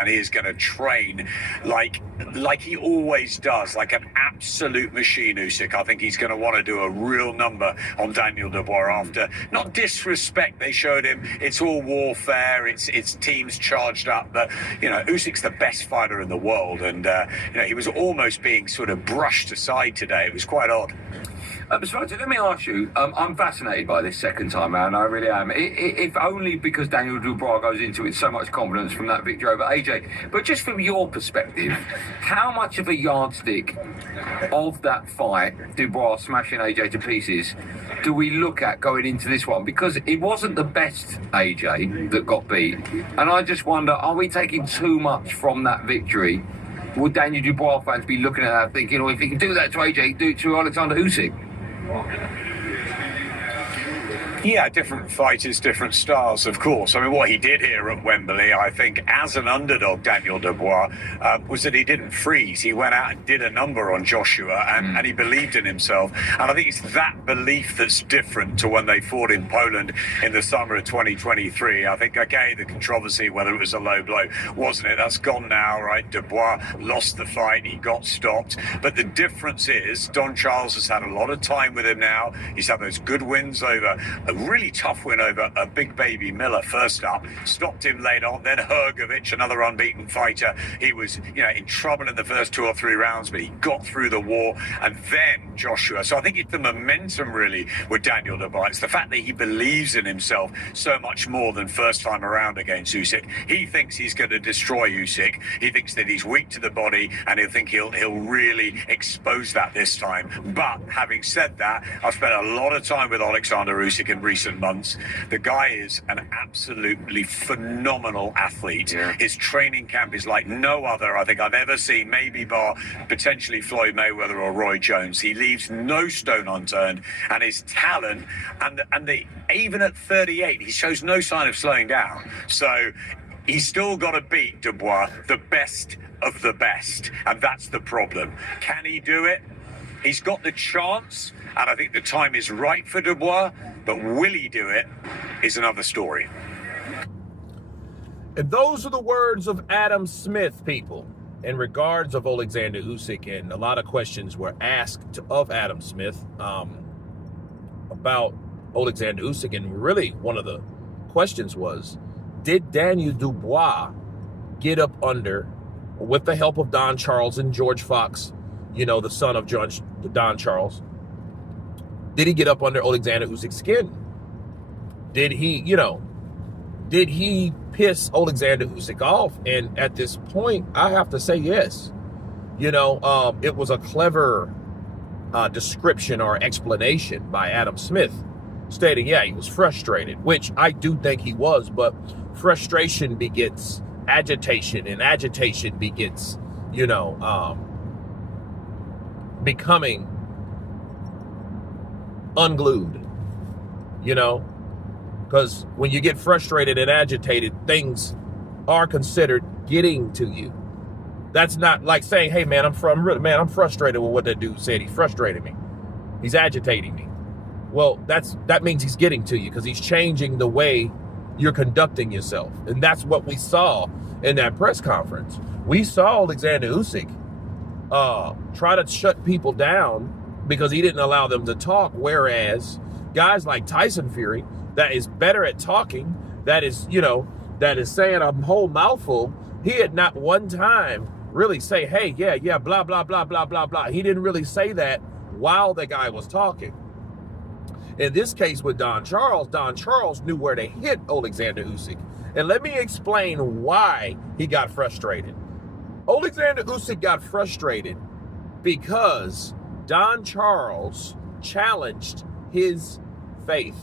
and he is going to train like he always does, like an absolute machine, Usyk. I think he's going to want to do a real number on Daniel Dubois after, not disrespect they showed him. It's all warfare. It's teams charged up. But, Usyk's the best fighter in the world. And, he was almost being sort of brushed aside today. It was quite odd. Besides, let me ask you, I'm fascinated by this second time round, I really am. If only because Daniel Dubois goes into it so much confidence from that victory over AJ. But just from your perspective, how much of a yardstick of that fight, Dubois smashing AJ to pieces, do we look at going into this one? Because it wasn't the best AJ that got beat. And I just wonder, are we taking too much from that victory? Would Daniel Dubois fans be looking at that thinking, if he can do that to AJ, do it to Oleksandr Usyk? Yeah, different fighters, different styles, of course. I mean, what he did here at Wembley, I think, as an underdog, Daniel Dubois, was that he didn't freeze. He went out and did a number on Joshua, and he believed in himself. And I think it's that belief that's different to when they fought in Poland in the summer of 2023. I think, okay, the controversy, whether it was a low blow, wasn't it? That's gone now, right? Dubois lost the fight. He got stopped. But the difference is Don Charles has had a lot of time with him now. He's had those good wins over a really tough win over a big baby Miller first up, stopped him late on, then Hrgovic, another unbeaten fighter. He was, in trouble in the first 2 or 3 rounds, but he got through the war, and then Joshua. So I think it's the momentum really with Daniel Dubois. It's the fact that he believes in himself so much more than first time around against Usyk. He thinks he's going to destroy Usyk. He thinks that he's weak to the body, and he'll really expose that this time. But having said that, I've spent a lot of time with Oleksandr Usyk in recent months. The guy is an absolutely phenomenal athlete. Yeah. His training camp is like no other I think I've ever seen, maybe bar potentially Floyd Mayweather or Roy Jones. He leaves no stone unturned, and his talent and even at 38, he shows no sign of slowing down. So he's still got to beat Dubois, the best of the best, and that's the problem. Can he do it? He's got the chance, and I think the time is right for Dubois, but will he do it is another story. And those are the words of Adam Smith, people, in regards of Oleksandr Usyk. And a lot of questions were asked of Adam Smith about Oleksandr Usyk. And really, one of the questions was, did Daniel Dubois get up under, with the help of Don Charles and George Fox, the son of Don Charles, did he get up under Oleksandr Usyk's skin? Did he piss Oleksandr Usyk off? And at this point, I have to say yes. It was a clever description or explanation by Adam Smith, stating, yeah, he was frustrated, which I do think he was, but frustration begets agitation, and agitation begets, becoming unglued, because when you get frustrated and agitated, things are considered getting to you. That's not like saying, hey man, I'm frustrated with what that dude said. He frustrated me. He's agitating me. Well, that means he's getting to you, because he's changing the way you're conducting yourself. And that's what we saw in that press conference. We saw Oleksandr Usyk try to shut people down because he didn't allow them to talk, whereas guys like Tyson Fury, that is better at talking, that is saying a whole mouthful, he had not one time really say, hey, yeah, blah, blah, blah, blah, blah, blah. He didn't really say that while the guy was talking. In this case with Don Charles knew where to hit Oleksandr Usyk. And let me explain why he got frustrated. Oleksandr Usyk got frustrated because Don Charles challenged his faith.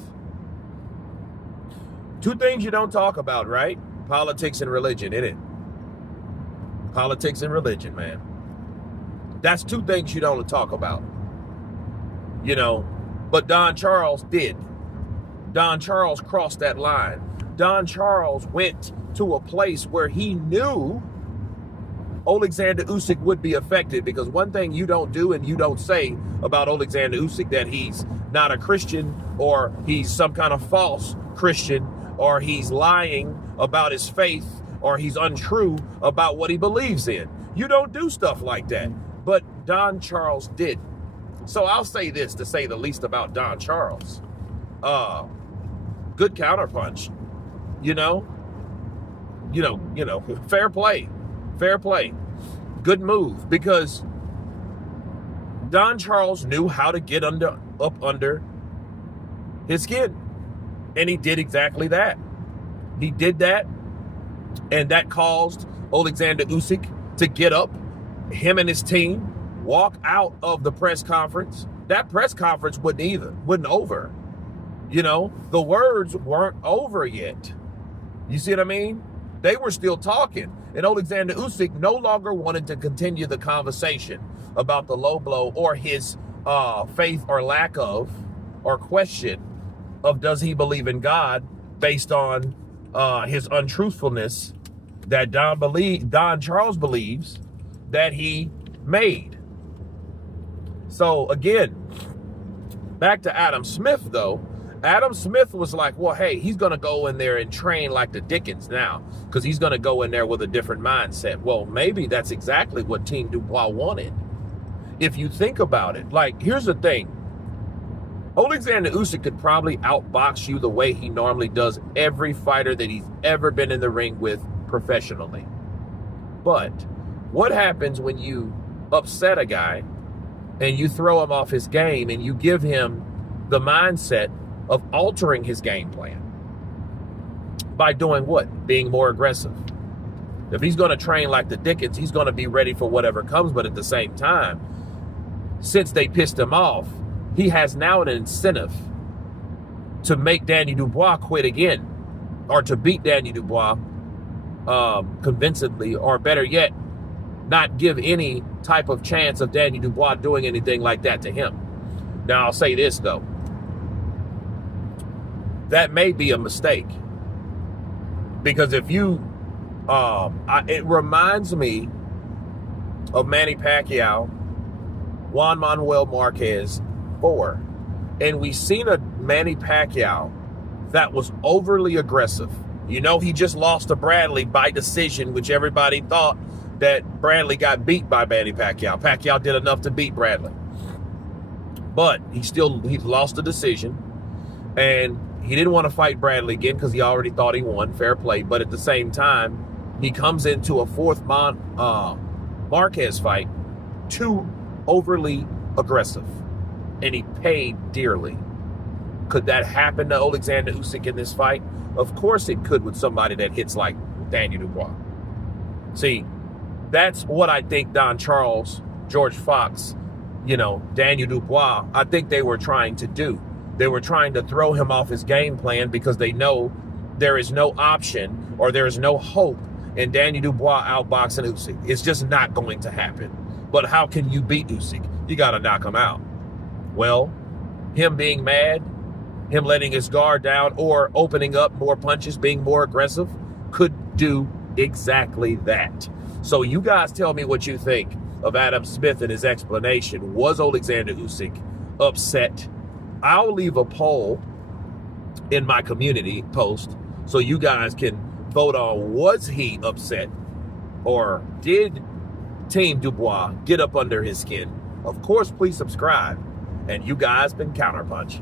Two things you don't talk about, right? Politics and religion, innit? Politics and religion, man. That's two things you don't talk about. But Don Charles did. Don Charles crossed that line. Don Charles went to a place where he knew Oleksandr Usyk would be affected, because one thing you don't do and you don't say about Oleksandr Usyk, that he's not a Christian, or he's some kind of false Christian, or he's lying about his faith, or he's untrue about what he believes in. You don't do stuff like that. But Don Charles did. So I'll say this to say the least about Don Charles. Good counterpunch. Fair play. Fair play. Good move, because Don Charles knew how to get up under his skin. And he did exactly that. He did that, and that caused Oleksandr Usyk to get up, him and his team, walk out of the press conference. That press conference wasn't over. The words weren't over yet. You see what I mean? They were still talking. And Oleksandr Usyk no longer wanted to continue the conversation about the low blow or his faith or lack of, or question of, does he believe in God based on his untruthfulness that Don Charles believes that he made. So again, back to Adam Smith though. Adam Smith was like, well, hey, he's going to go in there and train like the Dickens now, because he's going to go in there with a different mindset. Well, maybe that's exactly what Team Dubois wanted. If you think about it, like, here's the thing. Oleksandr Usyk could probably outbox you the way he normally does every fighter that he's ever been in the ring with professionally. But what happens when you upset a guy and you throw him off his game and you give him the mindset of altering his game plan? By doing what? Being more aggressive. If he's going to train like the Dickens, he's going to be ready for whatever comes. But at the same time, since they pissed him off, he has now an incentive to make Danny Dubois quit again, or to beat Danny Dubois convincingly, or better yet, not give any type of chance of Danny Dubois doing anything like that to him. Now, I'll say this, though. That may be a mistake. Because if you, it reminds me of Manny Pacquiao, Juan Manuel Marquez 4. And we seen a Manny Pacquiao that was overly aggressive. He just lost to Bradley by decision, which everybody thought that Bradley got beat by Manny Pacquiao. Pacquiao did enough to beat Bradley. But he lost the decision. And he didn't want to fight Bradley again because he already thought he won. Fair play. But at the same time, he comes into a fourth Marquez fight too overly aggressive. And he paid dearly. Could that happen to Oleksandr Usyk in this fight? Of course it could, with somebody that hits like Daniel Dubois. See, that's what I think Don Charles, George Fox, Daniel Dubois, I think they were trying to do. They were trying to throw him off his game plan because they know there is no option, or there is no hope in Daniel Dubois outboxing Usyk. It's just not going to happen. But how can you beat Usyk? You got to knock him out. Well, him being mad, him letting his guard down, or opening up more punches, being more aggressive, could do exactly that. So you guys tell me what you think of Adam Smith and his explanation. Was Oleksandr Usyk upset? I'll leave a poll in my community post so you guys can vote on, was he upset, or did Team Dubois get up under his skin? Of course, please subscribe. And you guys been Counterpunch.